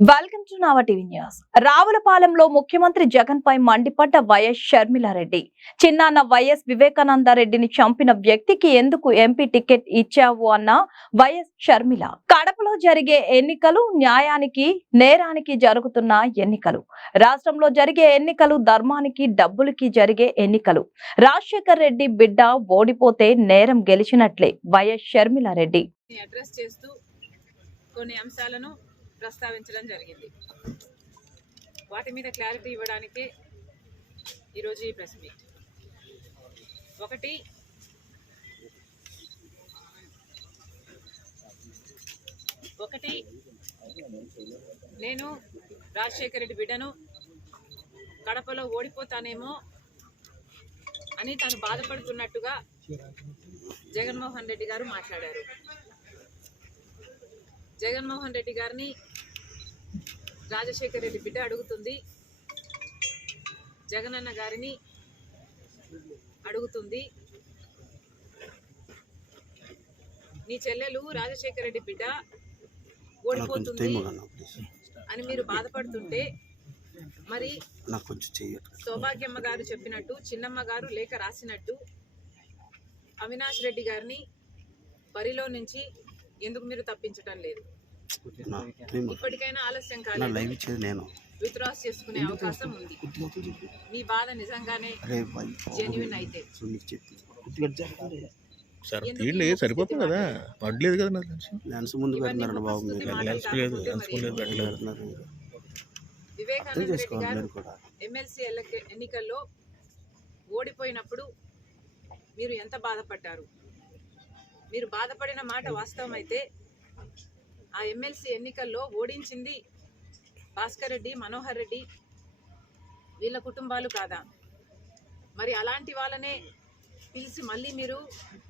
Welcome to Nava TV news. రావులపాలెంలో ముఖ్యమంత్రి జగన్ పై మండిపడ్డ వైఎస్ షర్మిలారెడ్డి. చిన్నాన్న వైఎస్ వివేకానంద రెడ్డిని చంపిన వ్యక్తికి ఎందుకు ఎంపీ టికెట్ ఇచ్చావు అన్న వైఎస్ షర్మిల. కడపలో జరిగే ఎన్నికలు న్యాయానికి నేరానికి జరుగుతున్న ఎన్నికలు. రాష్ట్రంలో జరిగే ఎన్నికలు ధర్మానికి డబ్బులకి జరిగే ఎన్నికలు. రాజశేఖర్ రెడ్డి బిడ్డ ఓడిపోతే నేరం గెలిచినట్లే వైఎస్ షర్మిలారెడ్డి. అడ్రస్ చేస్తూ కొన్ని అంశాలను ప్రస్తావించడం జరిగింది. వాటి మీద క్లారిటీ ఇవ్వడానికే ఈరోజు ఈ ప్రెస్ మీట్. ఒకటి ఒకటి నేను రాజశేఖర రెడ్డి బిడ్డను కడపలో ఓడిపోతానేమో అని తను బాధపడుతున్నట్టుగా జగన్మోహన్ రెడ్డి గారు మాట్లాడారు. జగన్మోహన్ రెడ్డి గారిని రాజశేఖర్ రెడ్డి బిడ్డ అడుగుతుంది. జగనన్న గారిని అడుగుతుంది. నీ చెల్లెలు రాజశేఖర్ రెడ్డి బిడ్డ ఓడిపోతుంది అని మీరు బాధపడుతుంటే మరి సౌభాగ్యమ్మ గారు చెప్పినట్టు చిన్నమ్మ గారు లేఖ రాసినట్టు అవినాష్ రెడ్డి గారిని బరిలో నుంచి ఎందుకు మీరు తప్పించటం లేదు? ఇప్పటికైనా ఆలస్యం నా కాలేదు లైవ్ ఇచ్చేది నేను. విత్డ్రాస్ చేసుకునే అవకాశం ఉంది. మీ బాధ నిజంగానే జెన్యున్ అయితే. తీయండి సరిపోతుంది కదా? పడలేదు కదా నాకు తెలిసి. ముందు బాబు లెన్స్ లేదు లెన్స్ లేదు పెట్టలేదు పెడుతున్నారు మీరు. అర్థం వివేకానంద రెడ్డి గారు ఎమ్మెల్సీ ఎన్నికల్లో ఓడిపోయినప్పుడు మీరు ఎంత బాధపడ్డారు? మీరు బాధపడిన మాట వాస్తవం అయితే ఆ ఎమ్మెల్సీ ఎన్నికల్లో ఓడించింది భాస్కర్ రెడ్డి మనోహర్ రెడ్డి. వీళ్ళ కుటుంబాలు కాదా? మరి అలాంటి వాళ్ళనే పిలిచి మళ్ళీ మీరు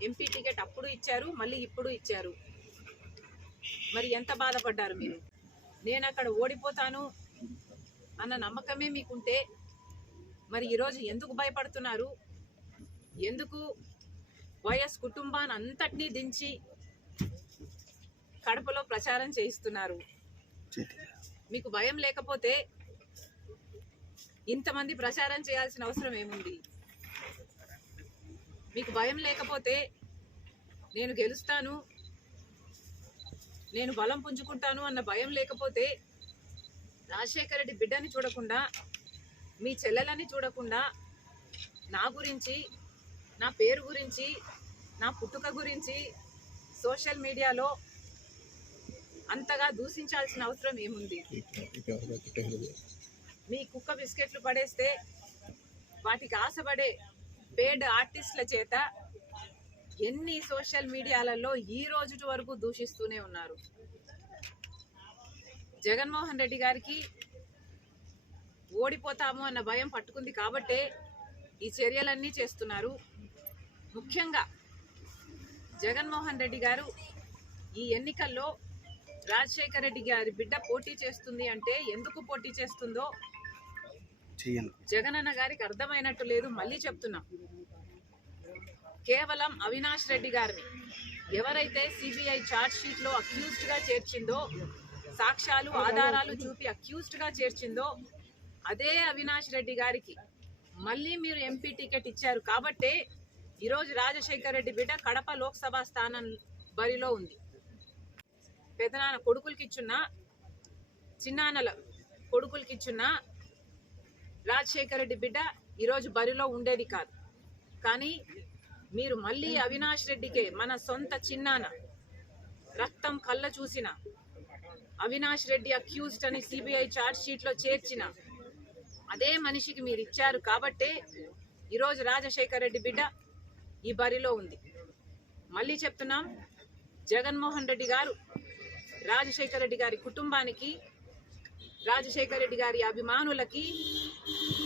ఎంపీ టికెట్ అప్పుడు ఇచ్చారు మళ్ళీ ఇప్పుడు ఇచ్చారు. మరి ఎంత బాధపడ్డారు మీరు? నేను అక్కడ ఓడిపోతాను అన్న నమ్మకమే మీకుంటే మరి ఈరోజు ఎందుకు భయపడుతున్నారు? ఎందుకు వైఎస్ కుటుంబాన్ని అంతటినీ దించి కడపలో ప్రచారం చేయిస్తున్నారు. మీకు భయం లేకపోతే ఇంతమంది ప్రచారం చేయాల్సిన అవసరం ఏముంది? మీకు భయం లేకపోతే నేను గెలుస్తాను నేను బలం పుంజుకుంటాను అన్న భయం లేకపోతే రాజశేఖర రెడ్డి బిడ్డని చూడకుండా మీ చెల్లెలని చూడకుండా నా గురించి నా పేరు గురించి నా పుట్టుక గురించి సోషల్ మీడియాలో అంతగా దూషించాల్సిన అవసరం ఏముంది? మీ కుక్క బిస్కెట్లు పడేస్తే వాటికి ఆశపడే పేడ్ ఆర్టిస్టుల చేత ఎన్ని సోషల్ మీడియాలలో ఈ రోజు వరకు దూషిస్తూనే ఉన్నారు. జగన్మోహన్ రెడ్డి గారికి ఓడిపోతాము అన్న భయం పట్టుకుంది కాబట్టే ఈ చర్యలన్నీ చేస్తున్నారు. ముఖ్యంగా జగన్మోహన్ రెడ్డి గారు ఈ ఎన్నికల్లో రాజశేఖర రెడ్డి గారి బిడ్డ పోటీ చేస్తుంది అంటే ఎందుకు పోటీ చేస్తుందో జగనన్న గారికి అర్థమైనట్టు లేదు మళ్ళీ చెప్తున్నా. కేవలం అవినాష్ రెడ్డి గారిని ఎవరైతే సిబిఐ ఛార్జ్ షీట్లో అక్యూజ్డ్గా చేర్చిందో సాక్ష్యాలు ఆధారాలు చూపి అక్యూజ్డ్గా చేర్చిందో అదే అవినాష్ రెడ్డి గారికి మళ్ళీ మీరు ఎంపీ టికెట్ ఇచ్చారు కాబట్టే ఈరోజు రాజశేఖర్ రెడ్డి బిడ్డ కడప లోక్సభ స్థానం బరిలో ఉంది. పెదనాన్న కొడుకులకి ఇచ్చున్నా చిన్నాన్నల కొడుకులకి ఇచ్చున్నా రాజశేఖర రెడ్డి బిడ్డ ఈరోజు బరిలో ఉండేది కాదు. కానీ మీరు మళ్ళీ అవినాష్ రెడ్డికే మన సొంత చిన్నాన రక్తం కళ్ళ చూసిన అవినాష్ రెడ్డి అక్యూజ్డ్ అని సిబిఐ ఛార్జ్ షీట్లో చేర్చిన అదే మనిషికి మీరు ఇచ్చారు కాబట్టే ఈరోజు రాజశేఖర రెడ్డి బిడ్డ ఈ బరిలో ఉంది. మళ్ళీ చెప్తున్నాం జగన్మోహన్ రెడ్డి గారు రాజశేఖర రెడ్డి గారి కుటుంబానికి రాజశేఖర రెడ్డి గారి అభిమానులకి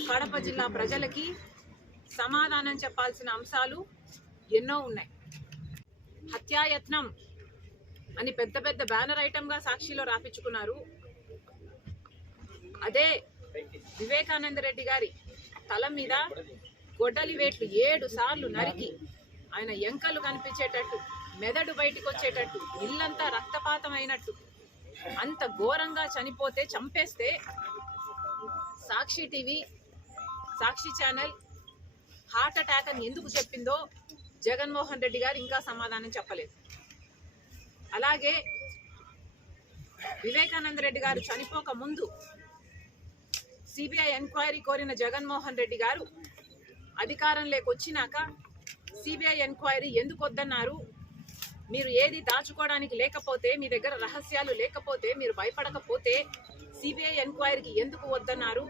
కడప జిల్లా ప్రజలకి సమాధానం చెప్పాల్సిన అంశాలు ఎన్నో ఉన్నాయి. హత్యాయత్నం అని పెద్ద పెద్ద బ్యానర్ ఐటమ్గా సాక్షిలో రాపించుకున్నారు. అదే వివేకానంద రెడ్డి గారి తల మీద గొడ్డలి వేట్లు ఏడు సార్లు నరికి ఆయన ఎంకలు కనిపించేటట్టు మెదడు బయటకు వచ్చేటట్టు ఇల్లంతా రక్తపాతం అయినట్టు అంత ఘోరంగా చనిపోతే చంపేస్తే Sakshi TV Sakshi channel heart attack అని ఎందుకు చెప్పిందో జగన్మోహన్ రెడ్డి గారు ఇంకా సమాధానం చెప్పలేదు. అలాగే వివేకానంద రెడ్డి గారు చనిపోక ముందు సిబిఐ ఎంక్వైరీ కోరిన జగన్మోహన్ రెడ్డి గారు అధికారంలోకి వచ్చినాక సిబిఐ ఎంక్వైరీ ఎందుకు వద్దన్నారు మీరు ఏది దాచుకోవడానికి లేకపోతే మీ దగ్గర రహస్యాలు లేకపోతే మీరు భయపడకపోతే సిబిఐ ఎంక్వైరీకి ఎందుకు వద్దన్నారు?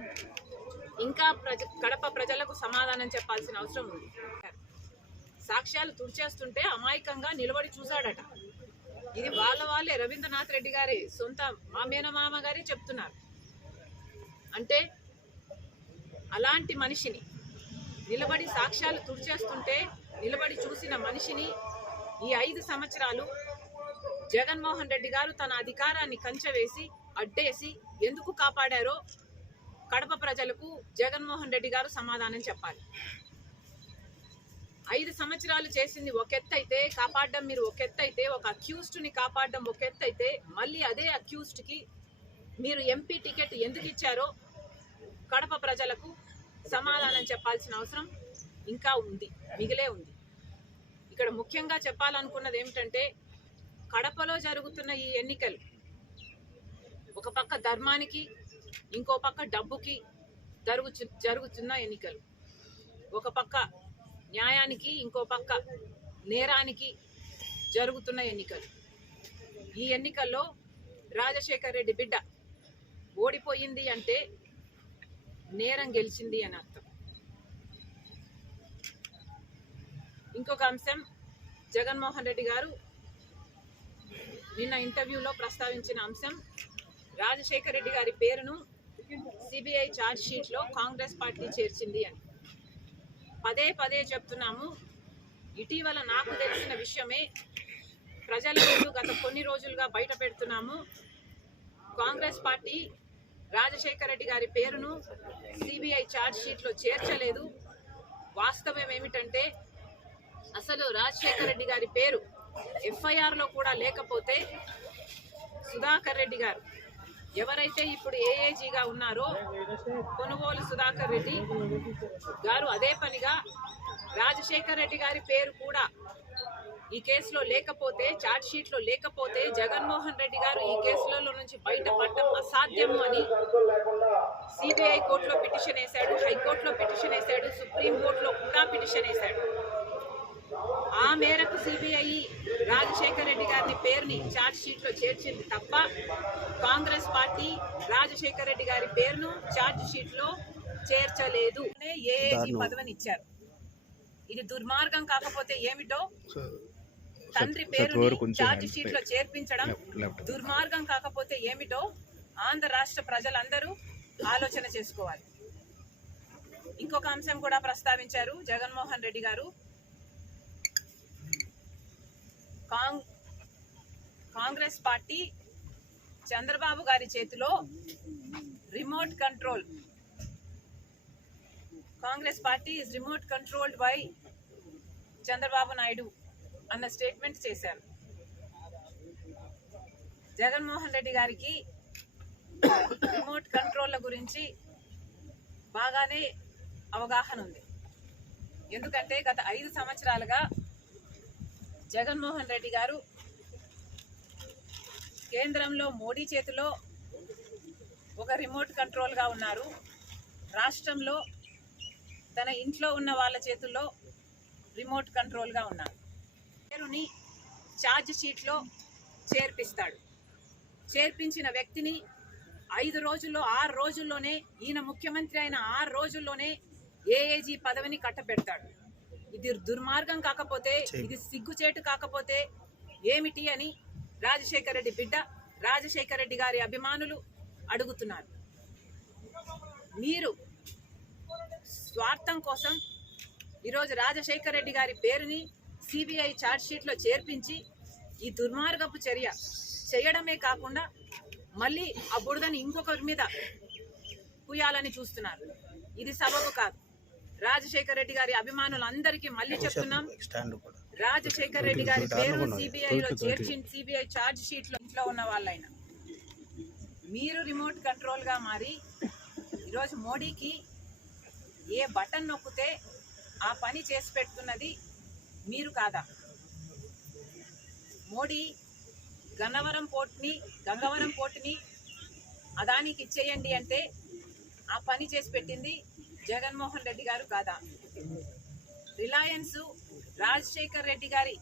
ఇంకా ప్రజ కడప ప్రజలకు సమాధానం చెప్పాల్సిన అవసరం ఉంది. సాక్ష్యాలు తుడిచేస్తుంటే అమాయకంగా నిలబడి చూశాడట. ఇది వాళ్ళ వాళ్ళే. రవీంద్రనాథ్ రెడ్డి గారి సొంత మా మేనమామ గారే చెప్తున్నారు. అంటే అలాంటి మనిషిని నిలబడి సాక్ష్యాలు తుడిచేస్తుంటే నిలబడి చూసిన మనిషిని ఈ ఐదు సంవత్సరాలు జగన్మోహన్ రెడ్డి గారు తన అధికారాన్ని కంచవేసి అడ్డేసి ఎందుకు కాపాడారో కడప ప్రజలకు జగన్మోహన్ రెడ్డి గారు సమాధానం చెప్పాలి. ఐదు సంవత్సరాలు చేసింది ఒక ఎత్తు అయితే కాపాడడం మీరు ఒక ఎత్తు అయితే ఒక అక్యూస్డ్ని కాపాడడం ఒక ఎత్తు అయితే మళ్ళీ అదే అక్యూస్డ్కి మీరు ఎంపీ టికెట్ ఎందుకు ఇచ్చారో కడప ప్రజలకు సమాధానం చెప్పాల్సిన అవసరం ఇంకా ఉంది మిగిలే ఉంది. ఇక్కడ ముఖ్యంగా చెప్పాలనుకున్నది ఏమిటంటే కడపలో జరుగుతున్న ఈ ఎన్నికలు ఒక పక్క ధర్మానికి ఇంకో పక్క డబ్బుకి జరుగు జరుగుతున్న ఎన్నికలు. ఒక పక్క న్యాయానికి ఇంకో పక్క నేరానికి జరుగుతున్న ఎన్నికలు. ఈ ఎన్నికల్లో రాజశేఖర్ రెడ్డి బిడ్డ ఓడిపోయింది అంటే నేరం గెలిచింది అని అర్థం. ఇంకొక అంశం జగన్మోహన్ రెడ్డి గారు నిన్న ఇంటర్వ్యూలో ప్రస్తావించిన అంశం రాజశేఖర్ రెడ్డి గారి పేరును సిబిఐ ఛార్జ్ షీట్లో కాంగ్రెస్ పార్టీ చేర్చింది అని. పదే పదే చెప్తున్నాము ఇటీవల నాకు తెలిసిన విషయమే ప్రజల ముందు గత కొన్ని రోజులుగా బయట పెడుతున్నాము. కాంగ్రెస్ పార్టీ రాజశేఖర రెడ్డి గారి పేరును సిబిఐ ఛార్జ్ షీట్లో చేర్చలేదు. వాస్తవం ఏమిటంటే అసలు రాజశేఖర రెడ్డి గారి పేరు ఎఫ్ఐఆర్లో కూడా లేకపోతే సుధాకర్ రెడ్డి గారు ఎవరైతే ఇప్పుడు ఏఏజీగా ఉన్నారో కొనుగోలు సుధాకర్ రెడ్డి గారు అదే పనిగా రాజశేఖర్ రెడ్డి గారి పేరు కూడా ఈ కేసులో లేకపోతే ఛార్జ్ లేకపోతే జగన్మోహన్ రెడ్డి గారు ఈ కేసులలో నుంచి బయటపడటం అసాధ్యం అని సిబిఐ కోర్టులో పిటిషన్ వేశాడు హైకోర్టులో పిటిషన్ వేశాడు సుప్రీం కోర్టులో కూడా పిటిషన్ వేశాడు. ఆ మేరకు సిబిఐ రాజశేఖర్ రెడ్డి గారిని పేరుని ఛార్జ్ షీట్లో చేర్చింది తప్ప కాంగ్రెస్ పార్టీ రాజశేఖర్ రెడ్డి గారి పేరును ఛార్జ్ షీట్లో చేర్చలేదు ఏఏజీ. పదవిని ఇచ్చారు ఇది దుర్మార్గం కాకపోతే ఏమిటో తండ్రి సత్- పేరుని సత్వరు కొంచెం ఛార్జ్ hand షీట్లో చేర్పించడం దుర్మార్గం కాకపోతే ఏమిటో ఆంధ్ర రాష్ట్ర ప్రజలందరూ ఆలోచన చేసుకోవాలి. ఇంకొక అంశం కూడా ప్రస్తావించారు జగన్మోహన్ రెడ్డి గారు. కాంగ్ కాంగ్రెస్ పార్టీ చంద్రబాబు గారి చేతిలో remote control. Congress party is remote controlled by Chandrababu Naidu అన్న స్టేట్మెంట్ చేశారు. జగన్మోహన్ రెడ్డి గారికి రిమోట్ కంట్రోల్ల గురించి బాగానే అవగాహన ఉంది. ఎందుకంటే గత ఐదు సంవత్సరాలుగా జగన్మోహన్ రెడ్డి గారు కేంద్రంలో మోడీ చేతిలో ఒక రిమోట్ కంట్రోల్గా ఉన్నారు. రాష్ట్రంలో తన ఇంట్లో ఉన్న వాళ్ళ చేతుల్లో రిమోట్ కంట్రోల్గా ఉన్నారు. పేరుని ఛార్జ్ షీట్లో చేర్పిస్తాడు. చేర్పించిన వ్యక్తిని ఐదు రోజుల్లో ఆరు రోజుల్లోనే ఈయన ముఖ్యమంత్రి అయిన ఆరు రోజుల్లోనే ఏఏజీ పదవిని కట్టబెడతాడు. ఇది దుర్మార్గం కాకపోతే ఇది సిగ్గుచేటు కాకపోతే ఏమిటి అని రాజశేఖర రెడ్డి బిడ్డ రాజశేఖర రెడ్డి గారి అభిమానులు అడుగుతున్నారు. మీరు స్వార్థం కోసం ఈరోజు రాజశేఖర రెడ్డి గారి పేరుని సిబిఐ ఛార్జ్ షీట్లో చేర్పించి ఈ దుర్మార్గపు చర్య చేయడమే కాకుండా మళ్ళీ ఆ బుడదని ఇంకొకరి మీద పూయాలని చూస్తున్నారు. ఇది సబబు కాదు. రాజశేఖర రెడ్డి గారి అభిమానులందరికీ మళ్ళీ చెప్తున్నాం. రాజశేఖర్ రెడ్డి గారి పేరు సిబిఐ లో చేర్చి సిబిఐ ఛార్జ్ షీట్లో ఇంట్లో ఉన్న వాళ్ళైనా. మీరు రిమోట్ కంట్రోల్గా మారి ఈరోజు మోడీకి ఏ బటన్ నొక్కితే ఆ పని చేసి పెడుతున్నది మీరు కాదా? మోడీ గన్నవరం పోర్ట్ని గంగవరం పోర్ట్ని అదానికి ఇచ్చేయండి అంటే ఆ పని చేసి పెట్టింది జగన్మోహన్ రెడ్డి గారు కాదా? రిలయన్స్ రాజశేఖర్ రెడ్డి గారి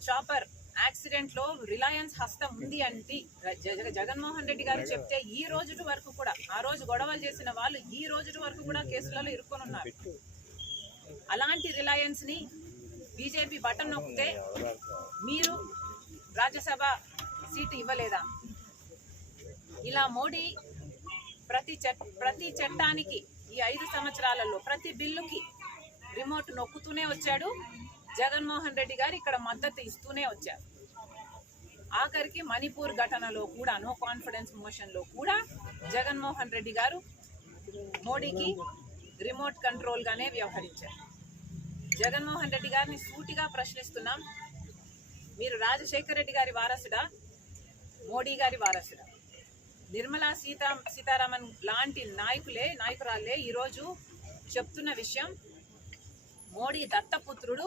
చాపర్ యాక్సిడెంట్లో రిలయన్స్ హస్తం ఉంది అంటే జగన్మోహన్ రెడ్డి గారు చెప్తే ఈ రోజు వరకు కూడా ఆ రోజు గొడవలు చేసిన వాళ్ళు ఈ రోజు వరకు కూడా కేసులలో ఇరుక్కొని ఉన్నారు అలాంటి రిలయన్స్ని బీజేపీ బటన్ నొక్కితే మీరు రాజ్యసభ సీటు ఇవ్వలేదా? ఇలా మోడీ ప్రతి ప్రతి చట్టానికి ఈ ఐదు సంవత్సరాలలో ప్రతి బిల్లుకి రిమోట్ నొక్కుతూనే వచ్చాడు. జగన్మోహన్ రెడ్డి గారు ఇక్కడ మద్దతు ఇస్తూనే వచ్చారు. ఆఖరికి మణిపూర్ ఘటనలో కూడా నో కాన్ఫిడెన్స్ మోషన్లో కూడా జగన్మోహన్ రెడ్డి గారు మోడీకి రిమోట్ కంట్రోల్గానే వ్యవహరించారు. జగన్మోహన్ రెడ్డి గారిని సూటిగా ప్రశ్నిస్తున్నాం. మీరు రాజశేఖర రెడ్డి గారి వారసుడా? మోడీ గారి వారసుడా? నిర్మలా సీతా సీతారామన్ లాంటి నాయకులే నాయకురాలే ఈరోజు చెప్తున్న విషయం మోడీ దత్తపుత్రుడు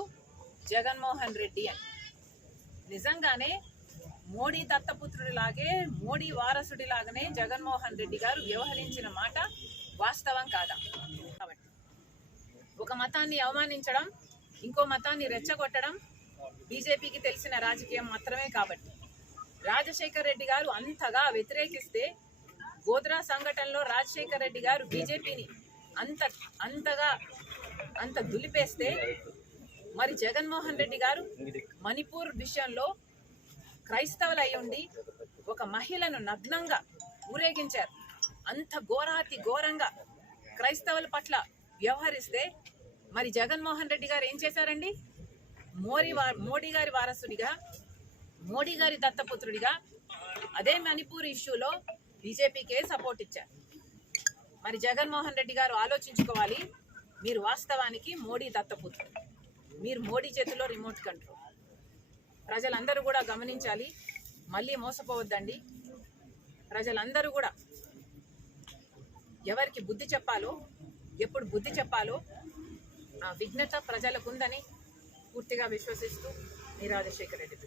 జగన్మోహన్ రెడ్డి అని. నిజంగానే మోడీ దత్తపుత్రుడిలాగే మోడీ వారసుడిలాగానే జగన్మోహన్ రెడ్డి గారు వ్యవహరించిన మాట వాస్తవం కాదా? కాబట్టి ఒక మతాన్ని అవమానించడం ఇంకో మతాన్ని రెచ్చగొట్టడం బీజేపీకి తెలిసిన రాజకీయం మాత్రమే కాబట్టి రాజశేఖర్ రెడ్డి గారు అంతగా వ్యతిరేకిస్తే గోద్రా సంఘటనలో రాజశేఖర్ రెడ్డి గారు బీజేపీని అంత అంతగా అంత దులిపేస్తే మరి జగన్మోహన్ రెడ్డి గారు మణిపూర్ విషయంలో క్రైస్తవులు అయి ఉండి ఒక మహిళను నగ్నంగా ఊరేగించారు. అంత ఘోరాతి ఘోరంగా క్రైస్తవుల పట్ల వ్యవహరిస్తే మరి జగన్మోహన్ రెడ్డి గారు ఏం చేశారండి? మోడీ మోడీ గారి వారసుడిగా మోడీ గారి దత్తపుత్రుడిగా అదే మణిపూర్ ఇష్యూలో బీజేపీకే సపోర్ట్ ఇచ్చారు. మరి జగన్మోహన్ రెడ్డి గారు ఆలోచించుకోవాలి మీరు వాస్తవానికి మోడీ దత్తపుత్రుడు. మీరు మోడీ చేతిలో రిమోట్ కంట్రోల్. ప్రజలందరూ కూడా గమనించాలి మళ్ళీ మోసపోవద్దండి. ప్రజలందరూ కూడా ఎవరికి బుద్ధి చెప్పాలో ఎప్పుడు బుద్ధి చెప్పాలో ఆ విఘ్నత ప్రజలకు ఉందని పూర్తిగా విశ్వసిస్తూ మీ రాజశేఖర రెడ్డి